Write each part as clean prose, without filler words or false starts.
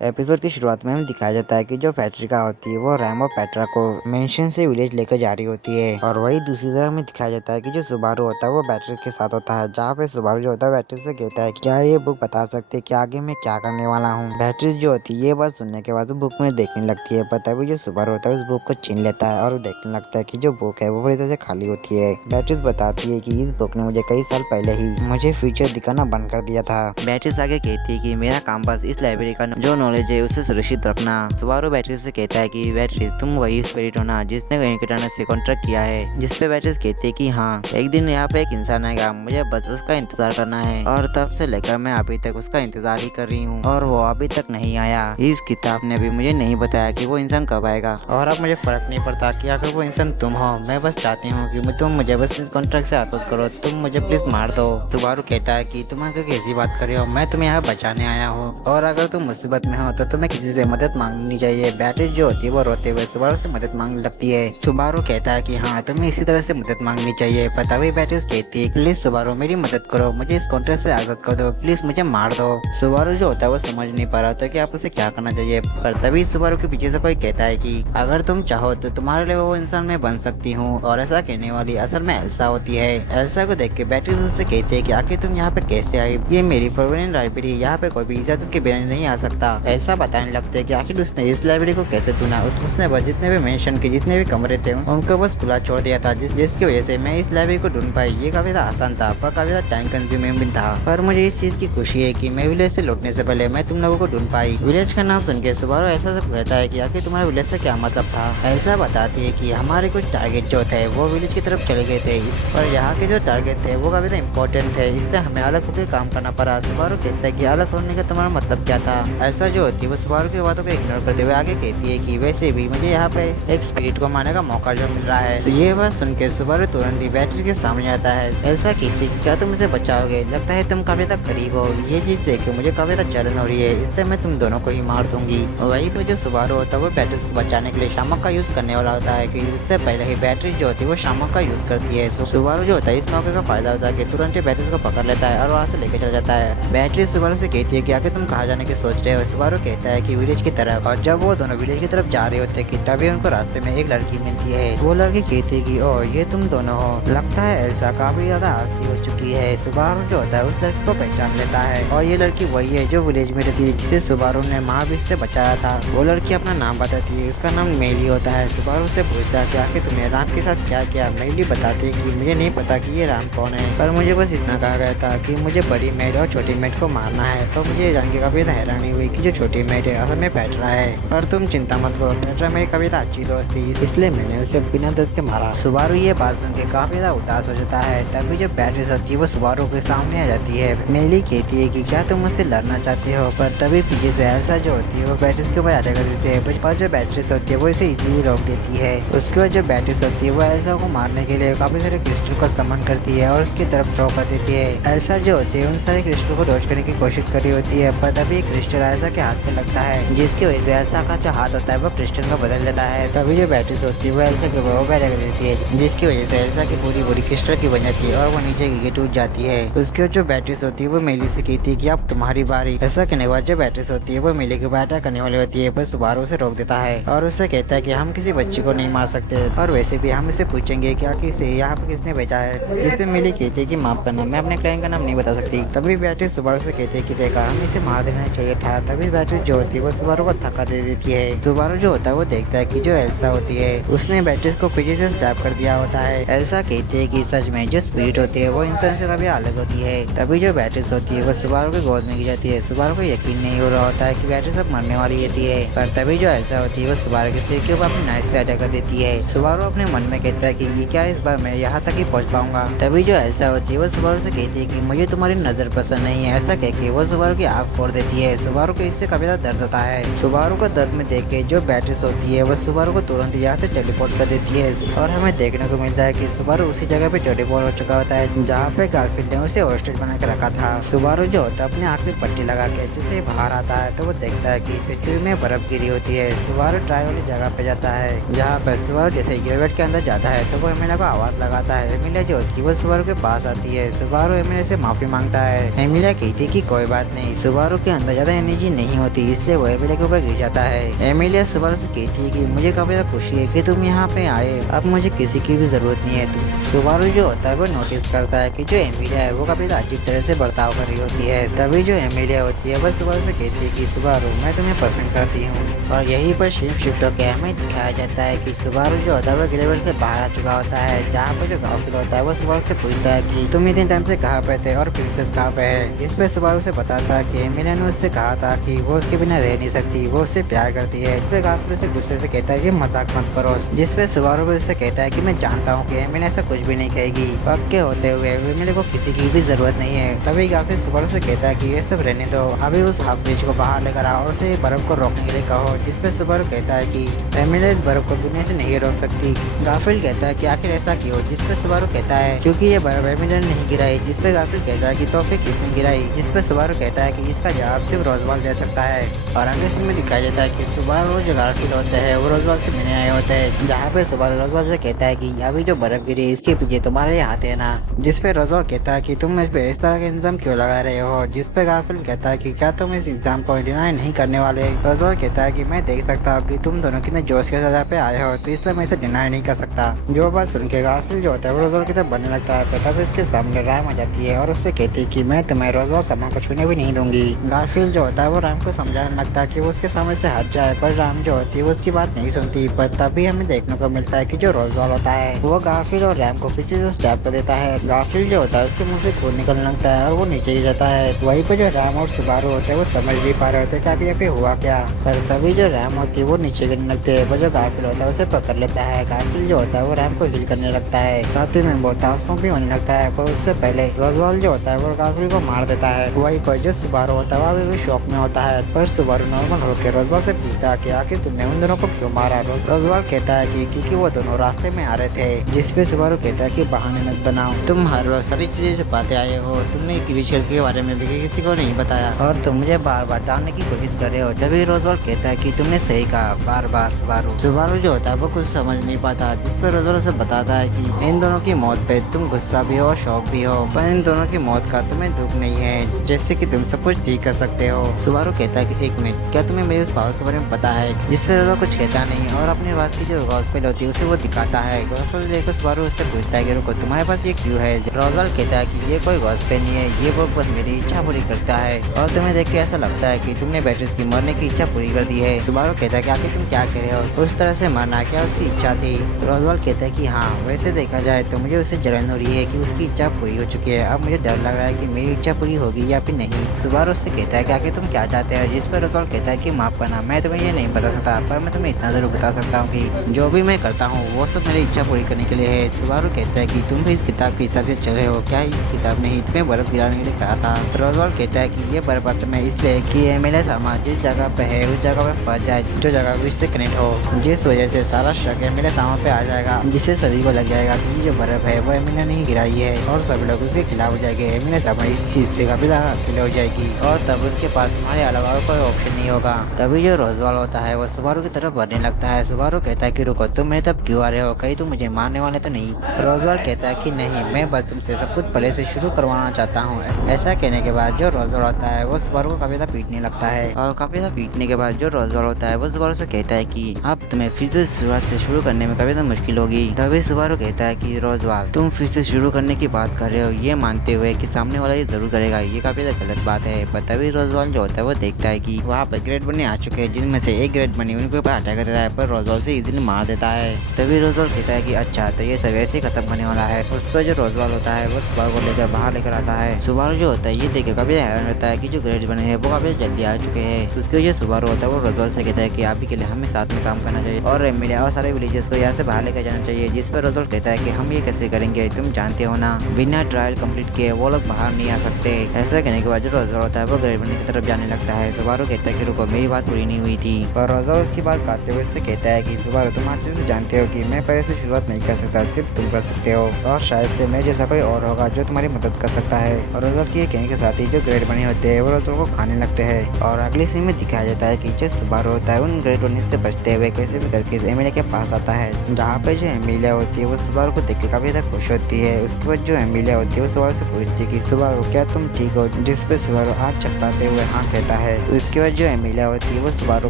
Episode की शुरुआत में हमें दिखाया जाता है कि जो पेट्रिका होती है वो रैम और पेट्रा को मेंशन से विलेज लेकर जा रही होती है। और वही दूसरी तरफ में दिखाया जाता है कि जो सुबारू होता है वो बैटरीज के साथ होता है, जहाँ पे सुबारू जो होता है बैटरीज से कहता है क्या ये बुक बता सकते हैं कि आगे मैं क्या करने वाला हूँ। बैटरीज जो होती है ये बात सुनने के बाद बुक में देखने लगती है, पर तभी जो सुबारू होता है उस बुक को छीन लेता है और देखने लगता है कि जो बुक है वो पूरी तरह से खाली होती है। बैटरीज बताती है कि इस बुक ने मुझे कई साल पहले ही मुझे फ्यूचर दिखाना बंद कर दिया था। बैटरीज आगे कहती है कि मेरा काम बस इस लाइब्रेरी का जो नॉलेज है उसे सुरक्षित रखना। सुबारू बैटरीज से कहता है कि बैटरीज तुम वही स्पिरिट हो ना जिसने इंकिटाना से कॉन्ट्रैक्ट किया है। जिसपे बैटरीज कहती है कि हाँ, एक दिन यहाँ पे एक इंसान आएगा, मुझे बस उसका इंतजार करना है। और तब से लेकर मैं अभी तक उसका इंतजार ही कर रही हूँ और वो अभी तक नहीं आया। इस किताब ने भी मुझे नहीं बताया कि वो इंसान कब आएगा और अब मुझे फर्क नहीं पड़ता कि अगर वो इंसान तुम हो। मैं बस चाहती हूँ कि तुम मुझे बस इस कॉन्ट्रैक्ट से आजाद करो, तुम मुझे प्लीज मार दो। सुबारू कहता है कि तुम आगे कैसी बात कर रहे हो, मैं तुम्हें यहाँ बचाने आया हूँ और अगर तुम मुसीबत में हो तो तुम्हें किसी से मदद मांगनी चाहिए। बैटरी जो होती है वो रोते हुए सुबारू से मदद मांगने लगती है। सुबारू कहता है कि हाँ, तुम्हें इसी तरह से मदद मांगनी चाहिए, पर तभी बैटरी कहती है प्लीज सुबारू मेरी मदद करो, मुझे इस कॉन्ट्रैक्ट से आजाद कर दो, प्लीज मुझे मार दो। सुबारू जो होता है वो समझ नहीं पा रहा होता कि आप उसे क्या करना चाहिए, पर तभी सुबारू के पीछे से कोई कहता है कि अगर तुम चाहो तो तुम्हारे लिए वो इंसान मैं बन सकती हूँ। और ऐसा कहने वाली असल में एल्सा होती है। एल्सा को देख के बैटरी उससे कहती है कि आखिर तुम यहाँ पे कैसे आई, ये मेरी फॉरबिडन लाइब्रेरी, यहाँ पे कोई भी इजाजत के बिना नहीं आ सकता। ऐसा बताने लगते है कि आखिर उसने इस लाइब्रेरी को कैसे चुना। उसने बस जितने भी मेंशन के जितने भी कमरे थे उनको बस खुला छोड़ दिया था, जिसकी वजह से मैं इस लाइब्रेरी को ढूंढ पाई। ये काफी आसान था पर काफी टाइम कंज्यूमिंग भी था, पर मुझे इस चीज की खुशी है कि मैं विलेज से लौटने से पहले मैं तुम लोगों को ढूंढ पाई। विलेज का नाम सुन के सुबारू ऐसा से कहता है कि आखिर तुम्हारे विलेज से क्या मतलब था। ऐसा बताती है कि हमारे कुछ टारगेट जो थे वो विलेज की तरफ चले गए थे, पर यहाँ के जो टारगेट थे वो काफी इम्पोर्टेंट थे, इसलिए हमें अलग होकर काम करना पड़ा। सुबारू कहता है कि अलग होने का तुम्हारा मतलब क्या था। ऐसा जो होती है वो सुबारू की बातों को इग्नोर करते हुए आगे कहती है कि वैसे भी मुझे यहाँ पे एक स्पिरिट को मारने का मौका जो मिल रहा है। तो ये बात सुन के सुबारू तुरंत ही बैटरी के सामने आता है। एल्सा कहती है कि क्या तुम इसे बचाओगे, लगता है तुम काफी तक करीब हो। ये चीज देख के मुझे काफी तक जलन हो रही है, इसलिए मैं तुम दोनों को ही मार दूंगी। वही पे जो सुबारू होता है वो बैटरी को बचाने के लिए शामक का यूज करने वाला होता है कि उससे पहले ही बैटरी जो होती है वो शामक का यूज करती है। सुबारू जो होता है इस मौके का फायदा होता है कि तुरंत ही बैटरी को पकड़ लेता है और वहाँ से लेके चला जाता है। बैटरी सुबारू से कहती है कि आगे तुम कहाँ जाने की सोच रहे हो। सुबारू कहता है कि विलेज की तरफ। और जब वो दोनों विलेज की तरफ जा रहे होते कि तभी उनको रास्ते में एक लड़की मिलती है। वो लड़की कहती है कि ओ ये तुम दोनों हो, लगता है एल्सा काफी ज्यादा आलसी हो चुकी है। सुबारू जो होता है उस लड़की को पहचान लेता है और ये लड़की वही है जो विलेज में रहती है जिसे सुबारू ने महावीर से बचाया था। वो लड़की अपना नाम बताती है, उसका नाम मेली होता है। सुबारू से पूछता है कि आखिर तुमने राम के साथ क्या किया। मेली बताती है कि मुझे नहीं पता कि ये राम कौन है, पर मुझे बस इतना कहा गया था कि मुझे बड़ी मेड और छोटी मेड को मारना है। पर मुझे जान के काफी हैरानी हुई कि जो छोटी मेड है असल में पेट्रा है। पर तुम चिंता मत करो, पेट्रा मेरी काफी अच्छी दोस्त थी, इसलिए मैंने उसे बिना दर्द के मारा। सुबारू ये बात सुन के काफी ज्यादा उदास हो जाता है। तभी जो बैटरी होती है वो सुबारू के सामने आ जाती है। मेली कहती है कि क्या तुम मुझसे लड़ना चाहती हो, पर तभी पीछे से एल्सा जो होती है वो बैटरी के ऊपर अटैक कर देती है। पर जो बैटरी होती है वो इसे इजीली रोक देती है। उसके बाद जो बैटरी होती है वो एल्सा को मारने के लिए काफी सारे क्रिस्टल को समन करती है और उसकी तरफ थ्रो कर देती है। एल्सा जो होती है उन सारे क्रिस्टल को डॉज करने की कोशिश कर रही होती है, पर तभी क्रिस्टल एल्सा के हाथ में लगता है, जिसकी वजह से एल्सा का जो हाथ होता है वो क्रिस्टल का बदल जाता है। तभी जो बैटरी होती है वो एल्सा के ऊपर अटैक कर देती है, जिसकी वजह से एल्सा की पूरी बॉडी क्रिस्टल की बन जाती है और वो नीचे गिर टूट जाती है। उसके बाद जो बैटरी होती है वो मेली से कहती है कि अब तुम्हारी बारी। ऐसा कहने के बाद जो बैटरी होती है वो मेली के ऊपर अटैक करने वाली होती है, पर सुबारू उसे रोक देता है और उससे कहता है कि हम किसी बच्ची को नहीं मार सकते, और वैसे भी हम इसे पूछेंगे क्या किसे यहाँ पे किसने भेजा है। जिसपे मेली कहती है कि माफ करना, मैं अपने क्लाइंट का नाम नहीं बता सकती। तभी बैटरी सुबारू से कहती है कि देखा, हम इसे मार देना चाहिए था। तभी बैटरी जो होती है वो सुबारू को धक्का दे देती है। सुबारू जो होता है वो देखता है कि जो एल्सा होती है उसने बैटरी को पीछे से स्टैप कर दिया होता है। एल्सा कहती है कि सच में जो स्पिरिट होती है वो इंसान से काफी अलग होती है। तभी जो बैटरी होती है वो सुबारू के गोद में गिर जाती है। सुबारू को यकीन नहीं हो रहा होता है कि बैटरी सब मरने वाली होती है, पर तभी जो एल्सा होती है वो सुबारू के सिर के ऊपर अपनी नाइफ से अटैक कर देती है। सुबारू अपने मन में कहता है कि ये क्या, इस बार मैं यहाँ तक ही पहुँच पाऊंगा। तभी जो एल्सा होती है वो सुबारू से कहती है कि मुझे तुम्हारी नजर पसंद नहीं है। ऐसा कह के वो सुबारू की आँख फोड़ देती है। सुबारू को इससे काफी ज्यादा दर्द होता है। सुबारू को दर्द में देख के जो बैटरी होती है वो सुबारू को तुरंत यहाँ से टेलीपोर्ट कर देती है और हमें देखने को मिलता है कि सुबारू उसी जगह पे टेलीपोर्ट हो चुका होता है जहाँ पे गारफील्ड ने उसे हॉस्टेज बना के रखा था। सुबारू जो होता है अपने आँख में पट्टी लगा के जिसे बाहर आता है तो वो देखता है कि सेंचुरी में बर्फ गिरी होती है। सुबारू ट्रायल वाली जगह पे जाता है जहाँ पे सुबारू जैसे ग्रेवेट के अंदर जाता है तो वो एमिलिया को आवाज लगाता है। एमिलिया जो होती है वो सुबारू के पास आती है। सुबारू एमिलिया से माफी मांगता है। एमिलिया कहती है कि कोई बात नहीं, सुबारू के अंदर ज्यादा एनर्जी नहीं नहीं होती, इसलिए वो एमिलिया के ऊपर गिर जाता है। एमिलिया सुबारू से कहती है कि मुझे काफी ज्यादा खुशी है कि तुम यहाँ पे आए, अब मुझे किसी की भी जरूरत नहीं है। सुबारू जो होता है वो नोटिस करता है कि जो एमिलिया है वो काफी अजीब तरह से बर्ताव कर रही होती है। तभी जो एमिलिया होती है वह सुबारू से कहती है कि सुबारू मैं तुम्हें पसंद करती हूँ। और यहीं पर शिफ्ट होकर हमें दिखाया जाता है कि सुबारू जो होता है वो ग्रेवर से बाहर आ चुका होता है, जहाँ पर जो गार्फील्ड होता है वो सुबारू से पूछता है कि तुम इतने टाइम से कहाँ पे थे और प्रिंसेस कहाँ पे है। जिसपे सुबारू से बताता है कि एमिलिया ने उससे कहा था कि वो उसके बिना रह नहीं सकती, वो उससे प्यार करती है। जिसपे गार्फील्ड उसे गुस्से से कहता है कि मजाक मत करो। जिसपे सुबारू भी उससे कहता है कि मैं जानता हूँ कि एमिलिया ऐसा कुछ भी नहीं कहेगी। वक्त के होते हुए एमिलिया को किसी की भी जरूरत नहीं है। तभी गार्फील्ड सुबारू से कहता है कि ये सब रहने दो, अभी उस हाफ ब्रिज को बाहर लेकर आओ और उसे बर्फ को रोकने के लिए कहो। जिसपे सुबारू कहता है कि एमिलिया इस बर्फ को गिरने से नहीं रोक सकती। गार्फील्ड कहता है कि आखिर ऐसा क्यों। जिसपे सुबारू कहता है क्योंकि ये बर्फ एमिलिया ने नहीं गिराई। जिसपे गार्फील्ड कहता है कि तो फिर किसने गिराई। जिसपे सुबारू कहता है कि इसका जवाब सिर्फ रोजवाल दे सकता है। और अगले सीन में दिखाया जाता है कि सुबारू और जो गार्फील्ड होते हैं वो रोजवाल से मिलने आए होते हैं, जहाँ पे सुबारू रोजवाल से कहता है कि अभी जो बर्फ गिरी इसके पीछे तुम्हारे हाथ है ना। जिसपे रोजवाल कहता है कि तुम इस पे इस तरह का इंतजाम क्यों लगा रहे हो। जिसपे गार्फील्ड कहता है कि क्या तुम इस एग्जाम को डिनाई नहीं करने वाले। रोजवाल कहता है कि मैं देख सकता हूँ कि तुम दोनों कितने जोश के साथ यहाँ पे आए हो, तो इसलिए मैं इसे डिनाई नहीं कर सकता। जो बात सुन के गार्फील्ड जो होता है वो रोजवाल की तरफ बनने लगता है, पर तब इसके सामने रैम आ जाती है और उससे कहती है कि मैं तुम्हें रोजवाल सामान को छूने भी नहीं दूंगी। गार्फील्ड जो होता है वो रैम को समझाने लगता है कि वो उसके सामने से हट जाए, पर रैम जो होती है वो उसकी बात नहीं सुनती। पर तभी हमें देखने को मिलता है कि जो रोजवाल होता है वो गार्फील्ड और रैम को पीछे से स्टैप कर देता है। गार्फील्ड जो होता है उसके मुंह से खून निकलने लगता है और वो नीचे गिर जाता है। वहीं पे जो रैम और सुबारू होते हैं वो समझ नहीं पा रहे होते कि अभी यहाँ पे हुआ क्या। पर तभी जो रैम होती है वो नीचे गिरने लगती है, वो जो गार्फील्ड होता है उसे पकड़ लेता है। गार्फील्ड जो होता है वो रैम को हील करने लगता है, साथ ही में बहुत ट्रांसफॉर्म भी होने लगता है। पर उससे पहले रोजवाल जो होता है वो गार्फील्ड को मार देता है। वहीं पर जो सुबारू होता है वो अभी भी शॉक में होता है, पर सुबारू नॉर्मल होकर रोजवाल से पूछता है कि आखिर तुमने उन दोनों को क्यों मारा। रोजवाल कहता है कि क्योंकि वो दोनों रास्ते में आ रहे थे। जिसपे सुबारू कहता है कि बहाने मत बनाओ, तुम हर वक्त सारी चीजें छुपाते आए हो, तुमने क्रिएचर के बारे में भी किसी को नहीं बताया और तुम मुझे बार बार जानने की कोशिश कर रहे हो। तभी रोजवाल कहता है कि तुमने सही कहा, बार बार सुबारू जो होता है वो कुछ समझ नहीं पाता। जिसपे रोजवाल उसे बताता है कि इन दोनों की मौत पे तुम गुस्सा भी हो, शौक भी हो, पर इन दोनों की मौत का तुम्हें दुख नहीं है, जैसे कि तुम सब कुछ ठीक कर सकते हो। सुबारू कहता है कि एक मिनट, क्या तुम्हें मेरी उस पावर के बारे में पता है। जिसपे रोजवाल कुछ कहता नहीं और अपने पास की जो गॉस्पेल होती है उसे वो दिखाता है। गॉस्पेल देखकर सुबारू उससे पूछता है कि रुको, तुम्हारे पास ये क्यों है। रोजवाल कहता है कि ये कोई गॉस्पेल नहीं है, ये बुक बस मेरी इच्छा पूरी करता है और तुम्हें देख के ऐसा लगता है कि तुमने बेट्रिस की मरने की इच्छा पूरी कर दी है। सुबारू कहता है कि आखिर तुम क्या कह रहे हो, उस तरह से मरना क्या उसकी इच्छा थी। रोजवाल कहता है कि हाँ, वैसे देखा जाए तो मुझे उसे जलन हो रही है कि उसकी इच्छा पूरी हो चुकी है। अब मुझे डर लग रहा है कि मेरी इच्छा पूरी होगी या फिर नहीं। सुबारू उससे कहता है कि आखिर तुम क्या चाहते हो। जिस पर रोजवाल कहता है कि माफ करना, मैं तुम्हें ये नहीं बता सकता, पर मैं तुम्हें इतना जरूर बता सकता हूँ कि जो भी मैं करता हूँ वो सब मेरी इच्छा पूरी करने के लिए है। सुबारू कहता है कि तुम भी इस किताब के हिसाब से चल रहे हो क्या। इस किताब ने ही तुम्हें बर्फ गिराने के लिए कहा था। रोजवाल कहता है कि ये बर्फ असल में इसलिए कि एमिलिया सामान जिस जगह पे है उस जगह पे फंस जाए, जो जगह विश से कनेक्ट हो, जिस वजह से सारा शक एमिलिया सामान पे आ जाएगा, जिससे सभी को लग जाएगा कि ये जो बर्फ है वो एमिलिया ने ही गिराई है और सभी लोग उसके खिलाफ हो जाएंगे। एमिलिया सामान इस चीज से काफी ज्यादा अकेले हो जाएगी और तब उसके पास तुम्हारे अलावा कोई ऑप्शन नहीं होगा। तभी जो रोजवाल होता है वो सुबारू की तरफ बढ़ने लगता है। सुबारू कहता है कि रुको, तुम मेरे तब क्यों आ रहे हो, कहीं तुम मुझे मारने वाले तो नहीं। रोजवाल कहता है कि नहीं, मैं बस तुमसे सब कुछ पहले से शुरू करवाना चाहता हूँ। ऐसा कहने के बाद जो रोजवाल होता है वो सुबारू को काफी ज्यादा पीटने लगता है और काफी ज्यादा पीटने के बाद जो रोजवाल होता है वो सुबारू से कहता है कि अब तुम्हें फिर से शुरुआत से शुरू करने में काफी ज्यादा मुश्किल होगी। तभी सुबारू कहता है कि रोजवाल, तुम फिर से शुरू करने की बात कर रहे हो ये मानते हुए कि सामने वाला ये जरूर करेगा, ये काफी ज्यादा गलत बात है। पर तभी रोजवाल जो होता है वो देखता है कि वहाँ पर ग्रेड बनी आ चुके हैं, जिनमें से एक ग्रेड बनी उनके ऊपर अटैक कर देता है, पर रोजवाल से इजीली मार देता है। तभी रोजवाल कहता है कि अच्छा, तो ये सब ऐसे खत्म होने वाला है। उसको जो रोजवाल होता है वो सुबारू को लेकर बाहर लेकर आता है। सुबारू जो होता है ये देख काफी हैरान रहता है कि जो ग्रेड बने हैं वो काफी जल्दी आ चुके हैं। उसके जो सुबारू होता है वो रोजवाल से कहता है कि अभी के लिए हमें साथ में काम करना चाहिए और एमिलिया और सारे विलेजर्स को यहाँ से बाहर लेकर जाना चाहिए। जिस पर रोजवाल कहता है कि हम ये कैसे करेंगे, तुम जानते हो ना, बिना ट्रायल कंप्लीट किए वो लोग बाहर नहीं आ सकते। ऐसा कहने के बाद जो रोजवाल होता है वो ग्रेड बने की तरफ जाने लगता है। सुबारू कहता है कि रुको, मेरी बात पूरी नहीं हुई थी। पर रोजवाल उसकी बात काटते हुए उससे कहता है कि सुबारू, तुम अच्छे से जानते हो कि मैं पहले से शुरुआत नहीं कर सकता, सिर्फ तुम कर सकते हो और शायद से मैं जैसा कोई और होगा जो तुम्हारी मदद कर सकता है। और रोजवाल के कहने के साथ ही जो ग्रेड बने होते हैं वो रोजवाल को खाने लगते हैं। और अगले सीन में दिखाया जाता है कि जो सुबारू होता है उन ग्रेड बने से बचते हुए कैसे भी करके एमिलिया के पास आता है, जहाँ पे जो एमिलिया होती है वो सुबारू को देख के काफी ज्यादा खुश होती है। उसके बाद जो एमिलिया होती है वो सुबारू से पूछती है कि सुबारू, क्या तुम ठीक हो। जिसपे सुबारू हाथ चपकाते हुए हाँ कहता है। उसके बाद जो एमिलिया होती है वो सुबारू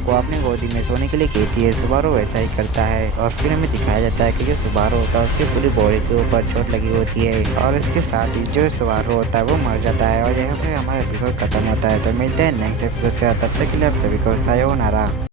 को अपने गोदी में सोने के लिए कहती है। सुबारू वैसा ही करता है और फिर हमें दिखाया जाता है कि जो सुबारू होता है उसकी पूरी बॉडी के ऊपर चोट लगी होती है और इसके साथ ही जो सुबारू होता है वो मर जाता है और यहाँ पे हमारा एपिसोड खत्म होता है। तो मिलते हैं नेक्स्ट एपिसोड का, तब तक के लिए आप सभी को सायोनारा।